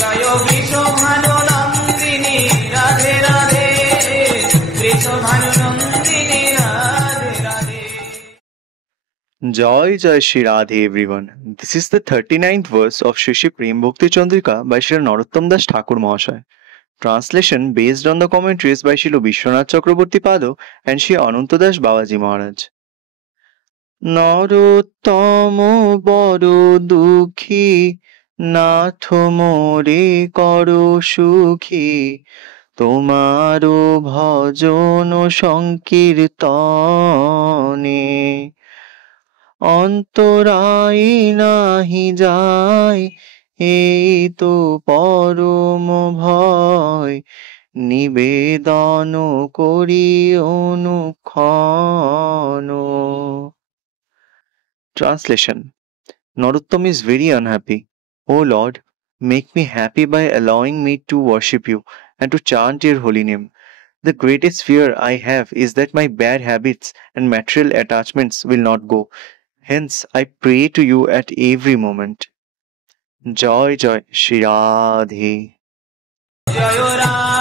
Joy Vrishabhanu Nandini Radhe Radhe, Vrishabhanu Nandini Radhe Radhe. Joy Jai Shri Radhe everyone. This is the 39th verse of Shri Shri Prem Bhakti Chandrika by Shri Narottam Das Thakur Mahasaya. Translation based on the commentaries by Shri Vishwanath Chakraborty Pado and Shri Ananta Das Babaji Maharaj. নরোত্তম বড় দুঃখী, নাথ মোরে কর সুখী, তোমারো ভজন সংকীর্তনে, অন্তরায় নাহি যায় এই তো পরম ভয়, নিবেদন করি অনুক্ষণ। Translation. Narottam is very unhappy. O Lord, make me happy by allowing me to worship you and to chant your holy name. The greatest fear I have is that my bad habits and material attachments will not go. Hence, I pray to you at every moment. Joy, Joy, Shri Radhe. Joy Ram